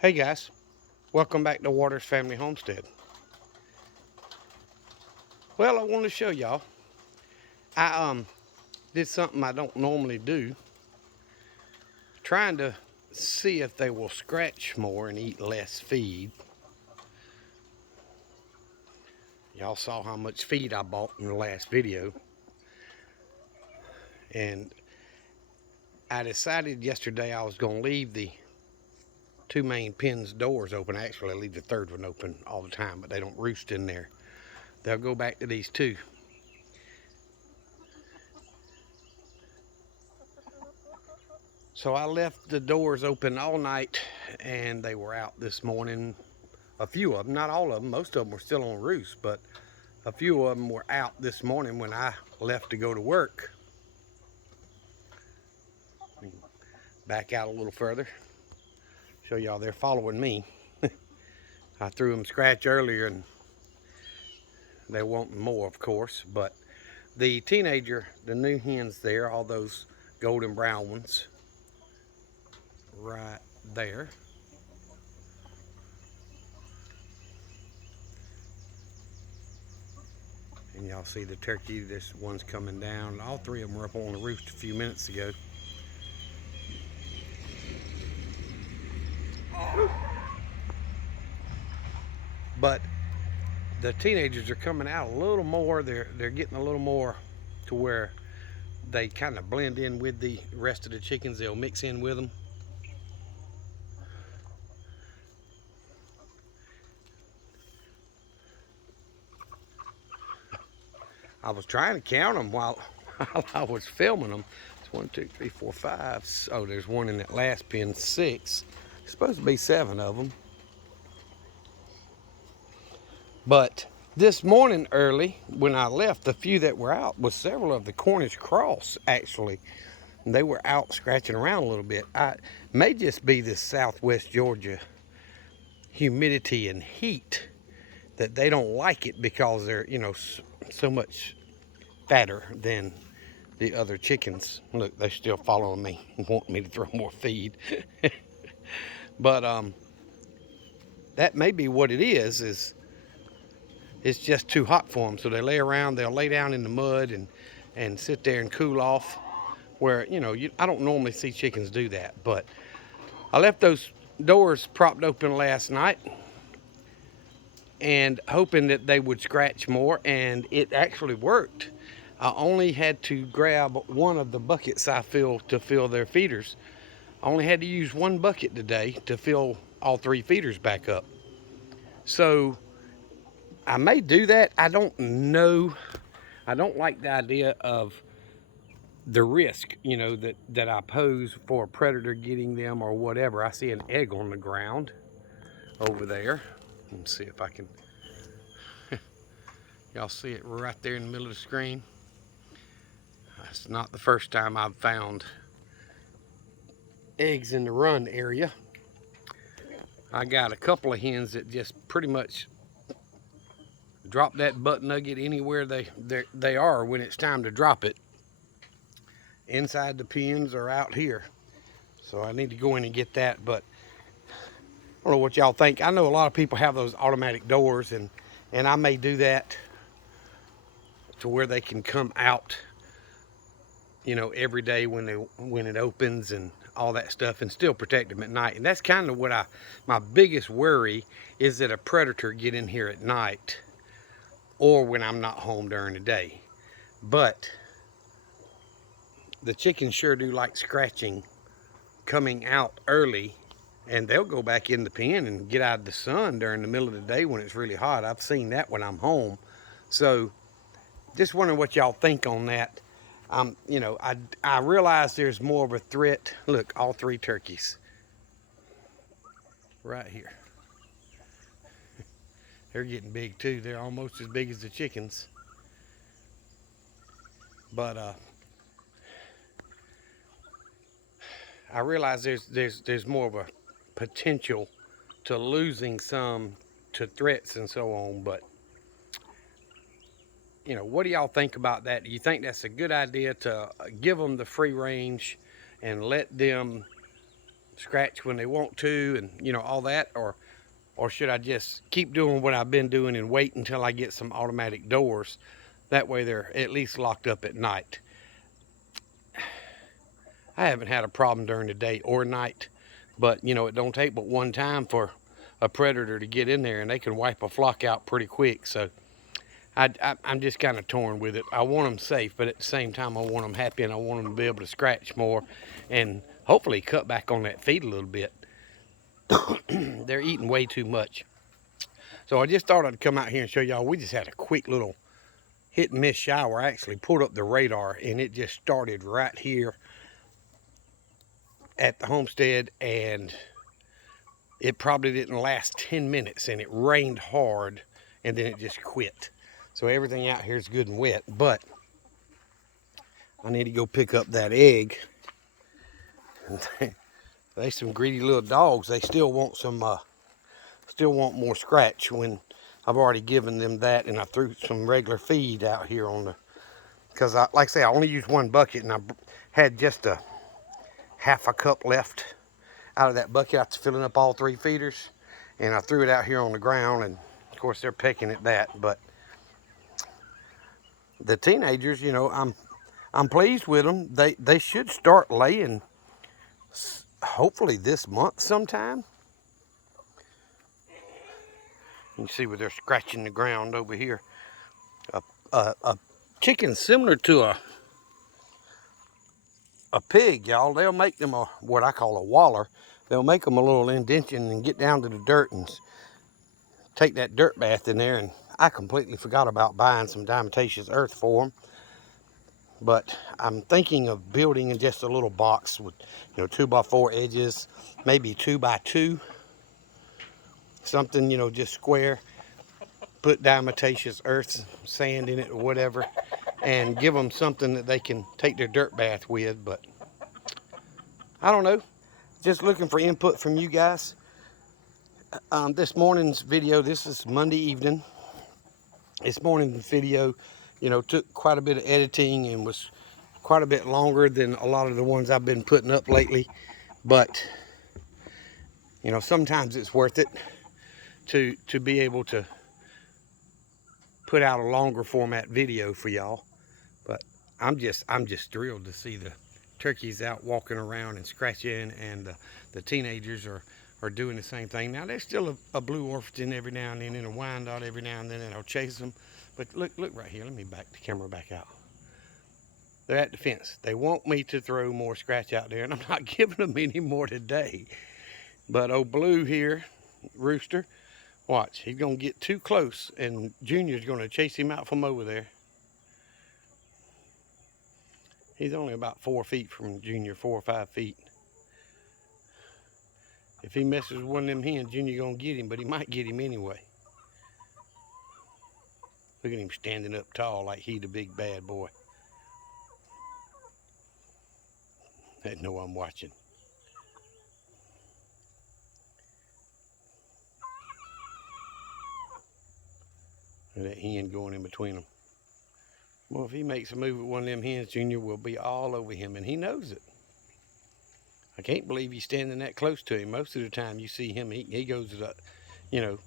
Hey guys, welcome back to Waters Family Homestead. Well, I want to show y'all. I did something I don't normally do, trying to see if they will scratch more and eat less feed. Y'all saw how much feed I bought in the last video, and I decided yesterday I was going to leave the two main pens doors open. Actually, I leave the third one open all the time, but they don't roost in there. They'll go back to these two. So I left the doors open all night, and they were out this morning. A few of them, not all of them, most of them were still on roost, but a few of them were out this morning when I left to go to work. Back out a little further, show y'all they're following me. I threw them scratch earlier and they want more, of course, but the teenager, the new hens there, all those golden brown ones right there. And y'all see the turkey, this one's coming down. All three of them were up on the roost a few minutes ago. But the teenagers are coming out a little more. They're getting a little more to where they kind of blend in with the rest of the chickens. They'll mix in with them. I was trying to count them while I was filming them. It's 1, 2, 3, 4, 5. Oh, there's one in that last pen, 6. It's supposed to be 7 of them. But this morning early, when I left, the few that were out was several of the Cornish cross, actually. And they were out scratching around a little bit. May just be this southwest Georgia humidity and heat that they don't like it because they're, so much fatter than the other chickens. Look, they're still following me, wanting me to throw more feed. But that may be what it is it's just too hot for them. So they lay around, they'll lay down in the mud and sit there and cool off. Where, I don't normally see chickens do that, but I left those doors propped open last night and hoping that they would scratch more, and it actually worked. I only had to grab one of the buckets I fill to fill their feeders. I only had to use one bucket today to fill all 3 feeders back up. So I may do that. I don't know. I don't like the idea of the risk, that I pose for a predator getting them or whatever. I see an egg on the ground over there. Let's see if I can. Y'all see it right there in the middle of the screen. It's not the first time I've found eggs in the run area. I got a couple of hens that just pretty much drop that butt nugget anywhere they are when it's time to drop it. Inside the pens or out here. So I need to go in and get that, but I don't know what y'all think. I know a lot of people have those automatic doors, and I may do that to where they can come out, every day when it opens and all that stuff, and still protect them at night. And that's kind of what my biggest worry is, that a predator get in here at night or when I'm not home during the day. But the chickens sure do like scratching coming out early, and they'll go back in the pen and get out of the sun during the middle of the day when it's really hot. I've seen that when I'm home. So just wondering what y'all think on that. I realize there's more of a threat. Look, all 3 turkeys right here. They're getting big too. They're almost as big as the chickens. But I realize there's more of a potential to losing some to threats and so on. But what do y'all think about that? Do you think that's a good idea to give them the free range and let them scratch when they want to, and you know, all that, or should I just keep doing what I've been doing and wait until I get some automatic doors? That way they're at least locked up at night. I haven't had a problem during the day or night, but you know, it don't take but one time for a predator to get in there and they can wipe a flock out pretty quick. So I'm just kind of torn with it. I want them safe, but at the same time, I want them happy and I want them to be able to scratch more and hopefully cut back on that feed a little bit. They're eating way too much. So I just thought I'd come out here and show y'all. We just had a quick little hit and miss shower. I actually pulled up the radar and it just started right here at the homestead, and it probably didn't last 10 minutes, and it rained hard and then it just quit. So everything out here is good and wet, but I need to go pick up that egg. They some greedy little dogs. They still want some still want more scratch when I've already given them that, and I threw some regular feed out here on the, because like I say, I only used one bucket and I had just a half a cup left out of that bucket after filling up all 3 feeders, and I threw it out here on the ground, and of course they're pecking at that. But the teenagers, you know, I'm pleased with them. They should start laying hopefully this month sometime. You can see where they're scratching the ground over here. A chicken similar to a pig, y'all. They'll make them what I call a waller. They'll make them a little indention and get down to the dirt and take that dirt bath in there. And I completely forgot about buying some diatomaceous earth for them. But I'm thinking of building in just a little box with, you know, 2x4 edges, maybe 2x2, something, you know, just square. Put diatomaceous earth, sand in it, or whatever, and give them something that they can take their dirt bath with. But I don't know. Just looking for input from you guys. This morning's video, this is Monday evening. This morning's video, you know, took quite a bit of editing and was quite a bit longer than a lot of the ones I've been putting up lately. But, you know, sometimes it's worth it to be able to put out a longer format video for y'all. But I'm just thrilled to see the turkeys out walking around and scratching, and the teenagers are doing the same thing. Now there's still a blue orpington every now and then, and a Wyandotte every now and then, and I'll chase them. But look right here. Let me back the camera back out. They're at the fence. They want me to throw more scratch out there, and I'm not giving them any more today. But old Blue here, Rooster, watch, he's gonna get too close and Junior's gonna chase him out from over there. He's only about 4 feet from Junior, 4 or 5 feet. If he messes with one of them hens, Junior gonna get him, but he might get him anyway. Look at him standing up tall like he the big bad boy. They know I'm watching. That hen going in between them. Well, if he makes a move with one of them hens, Junior will be all over him, and he knows it. I can't believe he's standing that close to him. Most of the time you see him, he goes the, you know,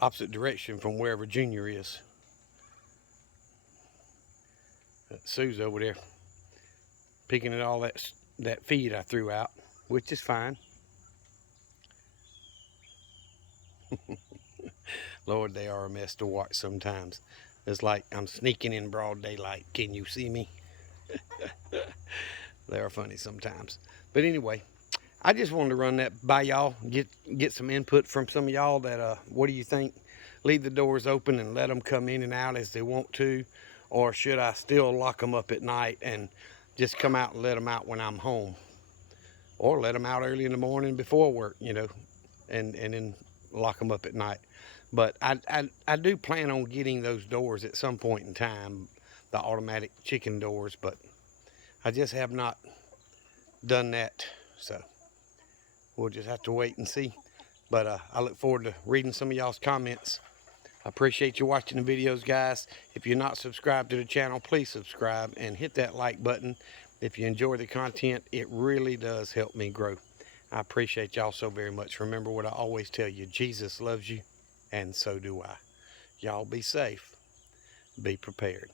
opposite direction from wherever Junior is. Sue's over there picking at all that feed I threw out, which is fine. Lord, they are a mess to watch sometimes. It's like I'm sneaking in broad daylight. Can you see me? They are funny sometimes. But anyway, I just wanted to run that by y'all, get some input from some of y'all that, what do you think? Leave the doors open and let them come in and out as they want to? Or should I still lock them up at night and just come out and let them out when I'm home? Or let them out early in the morning before work, you know, and then lock them up at night. But I do plan on getting those doors at some point in time, the automatic chicken doors, but I just have not done that. So we'll just have to wait and see. But I look forward to reading some of y'all's comments. I appreciate you watching the videos, guys. If you're not subscribed to the channel, please subscribe and hit that like button. If you enjoy the content, it really does help me grow. I appreciate y'all so very much. Remember what I always tell you, Jesus loves you, and so do I. Y'all be safe. Be prepared.